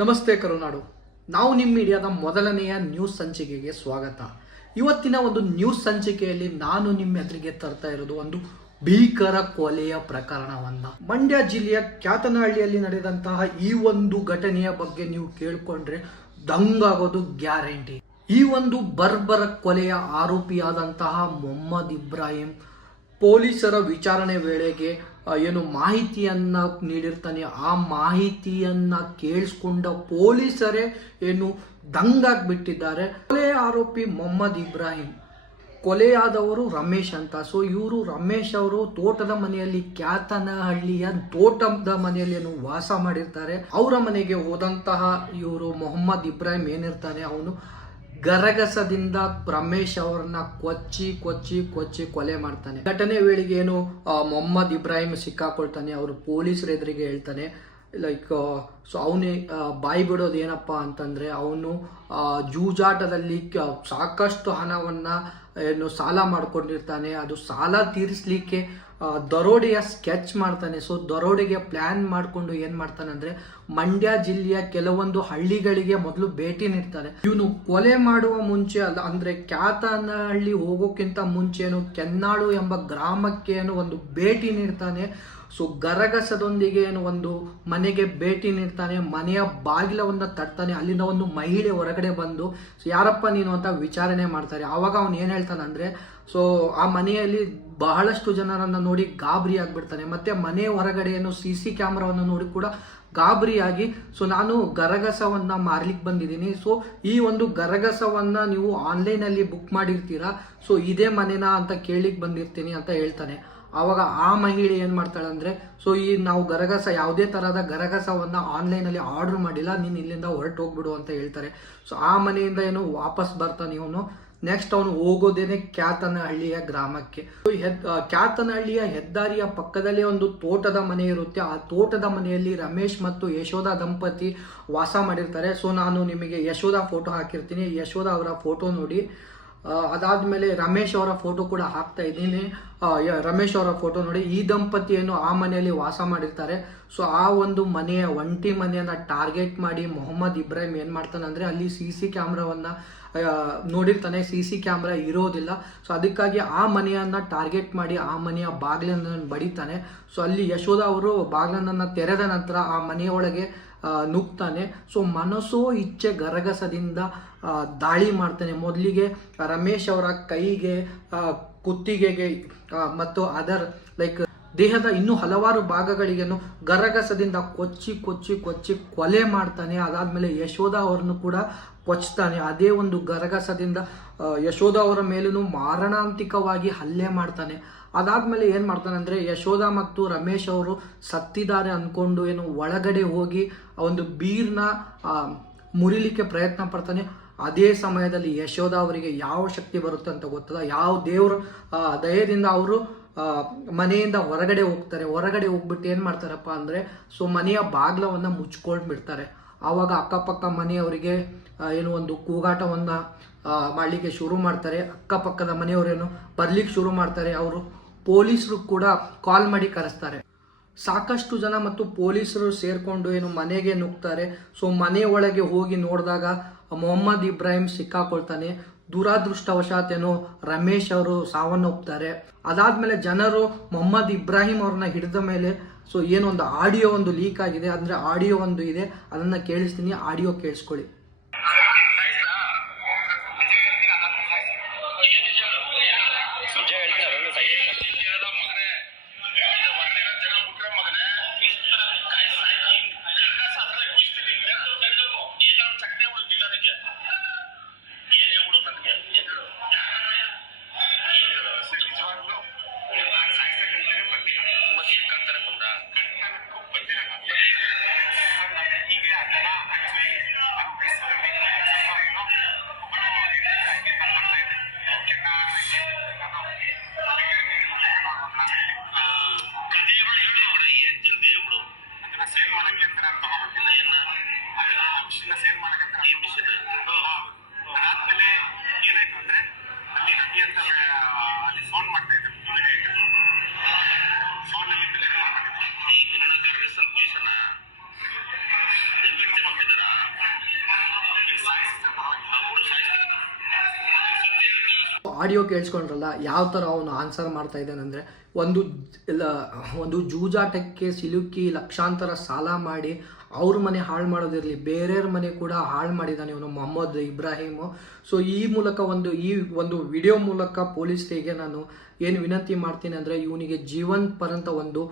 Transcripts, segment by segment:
ನಮಸ್ತೆ ಕರುನಾಡು. ನಾವು ನಿಮ್ಮ ಮೀಡಿಯಾದ ಮೊದಲನೆಯ ನ್ಯೂಸ್ ಸಂಚಿಕೆಗೆ ಸ್ವಾಗತ. ಇವತ್ತಿನ ಒಂದು ನ್ಯೂಸ್ ಸಂಚಿಕೆಯಲ್ಲಿ ನಾನು ನಿಮ್ಮ ಎದುರಿಗೆ ತರ್ತಾ ಇರೋದು ಒಂದು ಭೀಕರ ಕೊಲೆಯ ಪ್ರಕರಣವನ್ನ. ಮಂಡ್ಯ ಜಿಲ್ಲೆಯ ಕ್ಯಾತನಹಳ್ಳಿಯಲ್ಲಿ ನಡೆದಂತಹ ಈ ಒಂದು ಘಟನೆಯ ಬಗ್ಗೆ ನೀವು ಕೇಳ್ಕೊಂಡ್ರೆ ದಂಗಾಗೋದು ಗ್ಯಾರಂಟಿ. ಈ ಒಂದು ಬರ್ಬರ ಕೊಲೆಯ ಆರೋಪಿಯಾದಂತಹ ಮೊಹಮ್ಮದ್ ಇಬ್ರಾಹಿಂ ಪೊಲೀಸರ ವಿಚಾರಣೆ ವೇಳೆಗೆ ಏನು ಮಾಹಿತಿಯನ್ನ ನೀಡಿರ್ತಾನೆ, ಆ ಮಾಹಿತಿಯನ್ನ ಕೇಳಿಸ್ಕೊಂಡ ಪೊಲೀಸರೇ ಏನು ದಂಗಾಗ್ಬಿಟ್ಟಿದ್ದಾರೆ. ಕೊಲೆ ಆರೋಪಿ ಮೊಹಮ್ಮದ್ ಇಬ್ರಾಹಿಂ ಕೊಲೆಯಾದವರು ರಮೇಶ್ ಅಂತ. ಸೊ ಇವರು ರಮೇಶ್ ಅವರು ತೋಟದ ಮನೆಯಲ್ಲಿ ಕ್ಯಾತನಹಳ್ಳಿಯ ತೋಟದ ಮನೆಯಲ್ಲಿ ಏನು ವಾಸ ಮಾಡಿರ್ತಾರೆ. ಅವರ ಮನೆಗೆ ಹೋದಂತಹ ಇವರು ಮೊಹಮ್ಮದ್ ಇಬ್ರಾಹಿಂ ಏನಿರ್ತಾನೆ, ಅವನು ಗರಗಸದಿಂದ ರಮೇಶ್ ಅವರನ್ನ ಕೊಚ್ಚಿ ಕೊಚ್ಚಿ ಕೊಚ್ಚಿ ಕೊಲೆ ಮಾಡ್ತಾನೆ. ಘಟನೆ ವೇಳೆಗೆ ಏನು ಮೊಹಮ್ಮದ್ ಇಬ್ರಾಹಿಂ ಸಿಕ್ಕಾಕೊಳ್ತಾನೆ, ಅವರು ಪೊಲೀಸರ ಎದುರಿಗೆ ಹೇಳ್ತಾನೆ. ಲೈಕ್ ಸೊ ಅವನೇ ಬಾಯಿ ಬಿಡೋದು ಏನಪ್ಪ ಅಂತಂದ್ರೆ ಅವನು ಜೂಜಾಟದಲ್ಲಿ ಸಾಕಷ್ಟು ಹಣವನ್ನ, ಏನು, ಸಾಲ ಮಾಡ್ಕೊಂಡಿರ್ತಾನೆ. ಅದು ಸಾಲ ತೀರಿಸ್ಲಿಕ್ಕೆ ದರೋಡೆಯ ಸ್ಕೆಚ್ ಮಾಡ್ತಾನೆ. ಸೊ ದರೋಡೆಗೆ ಪ್ಲಾನ್ ಮಾಡಿಕೊಂಡು ಏನು ಮಾಡ್ತಾನೆ ಅಂದ್ರೆ, ಮಂಡ್ಯ ಜಿಲ್ಲೆಯ ಕೆಲವೊಂದು ಹಳ್ಳಿಗಳಿಗೆ ಮೊದಲು ಭೇಟಿ ನೀಡ್ತಾನೆ. ಇವನು ಕೊಲೆ ಮಾಡುವ ಮುಂಚೆ ಅಲ್ಲ, ಅಂದ್ರೆ ಕ್ಯಾತನಹಳ್ಳಿ ಹೋಗೋಕ್ಕಿಂತ ಮುಂಚೆನು ಕೆನ್ನಾಳು ಎಂಬ ಗ್ರಾಮಕ್ಕೆ ಏನು ಒಂದು ಭೇಟಿ ನೀಡ್ತಾನೆ. ಸೊ ಗರಗಸದೊಂದಿಗೆ ಏನು ಒಂದು ಮನೆಗೆ ಭೇಟಿ ನೀಡ್ತಾನೆ. ಮನೆಯ ಬಾಗಿಲವನ್ನ ತಟ್ತಾನೆ. ಅಲ್ಲಿಂದ ಒಂದು ಮಹಿಳೆ ಹೊರಗಡೆ ಬಂದು, ಯಾರಪ್ಪ ನೀನು? ಅಂತ ವಿಚಾರಣೆ ಮಾಡ್ತಾರೆ. ಆವಾಗ ಅವನು ಏನು ಹೇಳ್ತಾನೆ ಅಂದ್ರೆ ಸೊ ಆ ಮನೆಯಲ್ಲಿ ಬಹಳಷ್ಟು ಜನರನ್ನು ನೋಡಿ ಗಾಬರಿ ಆಗ್ಬಿಡ್ತಾನೆ. ಮತ್ತೆ ಮನೆ ಹೊರಗಡೆಯನ್ನು ಸಿ ಸಿ ಕ್ಯಾಮ್ರಾವನ್ನು ನೋಡಿ ಕೂಡ ಗಾಬರಿಯಾಗಿ ಸೊ ನಾನು ಗರಗಸವನ್ನ ಮಾರ್ಲಿಕ್ಕೆ ಬಂದಿದ್ದೀನಿ. ಸೊ ಈ ಒಂದು ಗರಗಸವನ್ನ ನೀವು ಆನ್ಲೈನ್ ಅಲ್ಲಿ ಬುಕ್ ಮಾಡಿರ್ತೀರಾ? ಸೊ ಇದೇ ಮನೆನಾ ಅಂತ ಕೇಳಿಕ್ ಬಂದಿರ್ತೀನಿ ಅಂತ ಹೇಳ್ತಾನೆ. ಆವಾಗ ಆ ಮಹಿಳೆ ಏನು ಮಾಡ್ತಾಳೆ ಅಂದ್ರೆ ಸೊ ಈ ನಾವು ಗರಗಸ, ಯಾವುದೇ ಥರದ ಗರಗಸವನ್ನ ಆನ್ಲೈನ್ ಅಲ್ಲಿ ಆರ್ಡರ್ ಮಾಡಿಲ್ಲ, ನೀನು ಇಲ್ಲಿಂದ ಹೊರಟು ಹೋಗ್ಬಿಡು ಅಂತ ಹೇಳ್ತಾರೆ. ಸೊ ಆ ಮನೆಯಿಂದ ಏನು ವಾಪಸ್ ಬರ್ತಾನೆ ಇವನು. ನೆಕ್ಸ್ಟ್ ಅವನು ಹೋಗೋದೇನೆ ಕ್ಯಾತನಹಳ್ಳಿಯ ಗ್ರಾಮಕ್ಕೆ. ಕ್ಯಾತನಹಳ್ಳಿಯ ಹೆದ್ದಾರಿಯ ಪಕ್ಕದಲ್ಲೇ ಒಂದು ತೋಟದ ಮನೆ ಇರುತ್ತೆ. ಆ ತೋಟದ ಮನೆಯಲ್ಲಿ ರಮೇಶ್ ಮತ್ತು ಯಶೋಧ ದಂಪತಿ ವಾಸ ಮಾಡಿರ್ತಾರೆ. ಸೊ ನಾನು ನಿಮಗೆ ಯಶೋಧ ಫೋಟೋ ಹಾಕಿರ್ತೀನಿ. ಯಶೋಧ ಅವರ ಫೋಟೋ ನೋಡಿ. ಅದಾದ ಮೇಲೆ ರಮೇಶ್ ಅವರ ಫೋಟೋ ಕೂಡ ಹಾಕ್ತಾ ಇದ್ದೀನಿ. ರಮೇಶ್ ಅವರ ಫೋಟೋ ನೋಡಿ, ಈ ದಂಪತಿಯನ್ನು ಆ ಮನೆಯಲ್ಲಿ ವಾಸ ಮಾಡಿರ್ತಾರೆ. ಸೊ ಆ ಒಂದು ಮನೆಯ ಒಂಟಿ ಮನೆಯನ್ನ ಟಾರ್ಗೆಟ್ ಮಾಡಿ ಮೊಹಮ್ಮದ್ ಇಬ್ರಾಹಿಂ ಏನು ಮಾಡ್ತಾನೆ ಅಂದರೆ, ಅಲ್ಲಿ ಸಿ ಸಿ ಕ್ಯಾಮ್ರಾವನ್ನು ನೋಡಿರ್ತಾನೆ. ಸಿ ಸಿ ಕ್ಯಾಮ್ರಾ ಇರೋದಿಲ್ಲ. ಸೊ ಅದಕ್ಕಾಗಿ ಆ ಮನೆಯನ್ನ ಟಾರ್ಗೆಟ್ ಮಾಡಿ ಆ ಮನೆಯ ಬಾಗಿಲನ್ನು ಬಡಿತಾನೆ. ಸೊ ಅಲ್ಲಿ ಯಶೋಧ ಅವರು ಬಾಗಿಲನ್ನ ತೆರೆದ ನಂತರ ಆ ಮನೆಯೊಳಗೆ ನುಗ್ತಾನೆ. ಸೊ ಮನಸ್ಸೋ ಇಚ್ಛೆ ಗರಗಸದಿಂದ ದಾಳಿ ಮಾಡ್ತಾನೆ. ಮೊದಲಿಗೆ ರಮೇಶ್ ಅವರ ಕೈಗೆ ಕುತ್ತಿಗೆಗೆ ಮತ್ತು ಅದರ್ ಲೈಕ್ ದೇಹದ ಇನ್ನೂ ಹಲವಾರು ಭಾಗಗಳಿಗೆನು ಗರಗಸದಿಂದ ಕೊಚ್ಚಿ ಕೊಚ್ಚಿ ಕೊಚ್ಚಿ ಕೊಲೆ ಮಾಡ್ತಾನೆ. ಅದಾದಮೇಲೆ ಯಶೋಧ ಅವರನ್ನು ಕೂಡ ಕೊಚ್ತಾನೆ. ಅದೇ ಒಂದು ಗರಗಸದಿಂದ ಯಶೋಧ ಅವರ ಮೇಲೂ ಮಾರಣಾಂತಿಕವಾಗಿ ಹಲ್ಲೆ ಮಾಡ್ತಾನೆ. ಅದಾದಮೇಲೆ ಏನು ಮಾಡ್ತಾನೆ ಅಂದ್ರೆ ಯಶೋಧ ಮತ್ತು ರಮೇಶ್ ಅವರು ಸತ್ತಿದ್ದಾರೆ ಅಂದ್ಕೊಂಡು ಏನು ಒಳಗಡೆ ಹೋಗಿ ಒಂದು ಬೀರ್ನ ಮುರಿಲಿಕ್ಕೆ ಪ್ರಯತ್ನ ಪಡ್ತಾನೆ. ಅದೇ ಸಮಯದಲ್ಲಿ ಯಶೋಧ ಅವರಿಗೆ ಯಾವ ಶಕ್ತಿ ಬರುತ್ತೆ ಅಂತ ಗೊತ್ತದ? ಯಾವ ದೇವ್ರ ದಯದಿಂದ ಅವರು ಮನೆಯಿಂದ ಹೊರಗಡೆ ಹೋಗ್ತಾರೆ. ಹೊರಗಡೆ ಹೋಗ್ಬಿಟ್ಟು ಏನು ಮಾಡ್ತಾರಪ್ಪ ಅಂದ್ರೆ, ಸೊ ಮನೆಯ ಬಾಗ್ಲವನ್ನ ಮುಚ್ಕೊಂಡು ಬಿಡ್ತಾರೆ. ಆವಾಗ ಅಕ್ಕಪಕ್ಕ ಮನೆಯವರಿಗೆ ಏನು ಒಂದು ಕೂಗಾಟವನ್ನ ಮಾಡಲಿಕ್ಕೆ ಶುರು ಮಾಡ್ತಾರೆ. ಅಕ್ಕಪಕ್ಕದ ಮನೆಯವರೇನು ಬರ್ಲಿಕ್ಕೆ ಶುರು ಮಾಡ್ತಾರೆ. ಅವರು ಪೊಲೀಸರು ಕೂಡ ಕಾಲ್ ಮಾಡಿ ಕರೆಸ್ತಾರೆ. ಸಾಕಷ್ಟು ಜನ ಮತ್ತು ಪೊಲೀಸರು ಸೇರಿಕೊಂಡು ಏನು ಮನೆಗೆ ನುಗ್ತಾರೆ. ಸೊ ಮನೆ ಹೋಗಿ ನೋಡಿದಾಗ ಮೊಹಮ್ಮದ್ ಇಬ್ರಾಹಿಂ ಸಿಕ್ಕಾಕೊಳ್ತಾನೆ. ದುರಾದೃಷ್ಟವಶಾತ್ ಏನೋ ರಮೇಶ್ ಅವರು ಸಾವನ್ನೊಪ್ತಾರೆ ಅದಾದ್ಮೇಲೆ ಜನರು ಮೊಹಮ್ಮದ್ ಇಬ್ರಾಹಿಂ ಅವ್ರನ್ನ ಹಿಡಿದ ಮೇಲೆ, ಸೊ ಏನೊಂದು ಆಡಿಯೋ ಒಂದು ಲೀಕ್ ಆಗಿದೆ. ಅಂದ್ರೆ ಆಡಿಯೋ ಒಂದು ಇದೆ. ಅದನ್ನ ಕೇಳಿಸ್ತೀನಿ. ಆಡಿಯೋ ಕೇಳಿಸ್ಕೊಳ್ಳಿ. ಆಡಿಯೋ ಕೇಳಿಸ್ಕೊಂಡ್ರಲ್ಲ, ಯಾವ ಥರ ಅವನು ಆನ್ಸರ್ ಮಾಡ್ತಾ ಇದ್ದಾನೆ ಅಂದರೆ, ಒಂದು ಇಲ್ಲ, ಒಂದು ಜೂಜಾಟಕ್ಕೆ ಸಿಲುಕಿ ಲಕ್ಷಾಂತರ ಸಾಲ ಮಾಡಿ ಅವ್ರ ಮನೆ ಹಾಳು ಮಾಡೋದಿರಲಿ ಬೇರೆಯವ್ರ ಮನೆ ಕೂಡ ಹಾಳು ಮಾಡಿದ್ದಾನೆ ಇವನು ಮೊಹಮ್ಮದ್ ಇಬ್ರಾಹಿಮು ಸೊ ಈ ಮೂಲಕ ಒಂದು, ಈ ಒಂದು ವಿಡಿಯೋ ಮೂಲಕ ಪೊಲೀಸರಿಗೆ ನಾನು ಏನು ವಿನಂತಿ ಮಾಡ್ತೀನಿ ಅಂದರೆ, ಇವನಿಗೆ ಜೀವನ್ ಪರಂತ ಒಂದು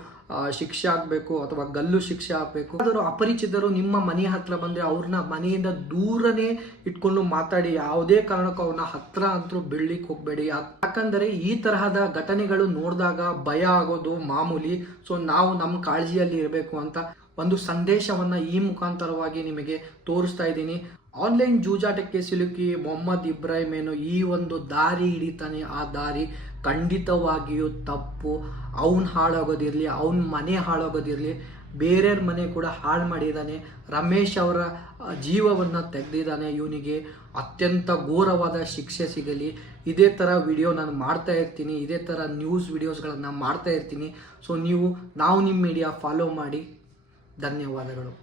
ಶಿಕ್ಷೆ ಆಗಬೇಕು ಅಥವಾ ಗಲ್ಲು ಶಿಕ್ಷೆ ಆಗಬೇಕು. ಆದರೂ ಅಪರಿಚಿತರು ನಿಮ್ಮ ಮನೆ ಹತ್ರ ಬಂದರೆ ಅವ್ರನ್ನ ಮನೆಯಿಂದ ದೂರನೇ ಇಟ್ಕೊಂಡು ಮಾತಾಡಿ. ಯಾವುದೇ ಕಾರಣಕ್ಕೂ ಅವ್ರನ್ನ ಹತ್ರ ಅಂತೂ ಬೀಳ್ಲಿಕ್ಕೆ ಹೋಗಬೇಡಿ. ಯಾಕಂದರೆ ಈ ತರಹದ ಘಟನೆಗಳು ನೋಡಿದಾಗ ಭಯ ಆಗೋದು ಮಾಮೂಲಿ. ಸೊ ನಾವು ನಮ್ಮ ಕಾಳಜಿಯಲ್ಲಿ ಇರಬೇಕು ಅಂತ ಒಂದು ಸಂದೇಶವನ್ನ ಈ ಮುಖಾಂತರವಾಗಿ ನಿಮಗೆ ತೋರಿಸ್ತಾ ಇದ್ದೀನಿ. ಆನ್ಲೈನ್ ಜೂಜಾಟಕ್ಕೆ ಸಿಲುಕಿ ಮೊಹಮ್ಮದ್ ಇಬ್ರಾಹಿಂ ಏನು ಈ ಒಂದು ದಾರಿ ಹಿಡಿತಾನೆ. ಆ ದಾರಿ ಖಂಡಿತವಾಗಿಯೂ ತಪ್ಪು. ಅವನ್ ಹಾಳಾಗೋದಿರಲಿ, ಅವನ ಮನೆ ಹಾಳಾಗೋದಿರಲಿ, ಬೇರೆಯವ್ರ ಮನೆ ಕೂಡ ಹಾಳು ಮಾಡಿದ್ದಾನೆ ರಮೇಶ್ ಅವರ ಜೀವವನ್ನು ತೆಗೆದಿದ್ದಾನೆ ಇವನಿಗೆ ಅತ್ಯಂತ ಘೋರವಾದ ಶಿಕ್ಷೆ ಸಿಗಲಿ. ಇದೇ ಥರ ವಿಡಿಯೋ ನಾನು ಮಾಡ್ತಾ ಇರ್ತೀನಿ. ಇದೇ ಥರ ನ್ಯೂಸ್ ವಿಡಿಯೋಸ್ಗಳನ್ನು ಮಾಡ್ತಾ ಇರ್ತೀನಿ. ಸೊ, ನೀವು, ನಾವು ನಿಮ್ಮ ಮೀಡಿಯಾ ಫಾಲೋ ಮಾಡಿ. ಧನ್ಯವಾದಗಳು.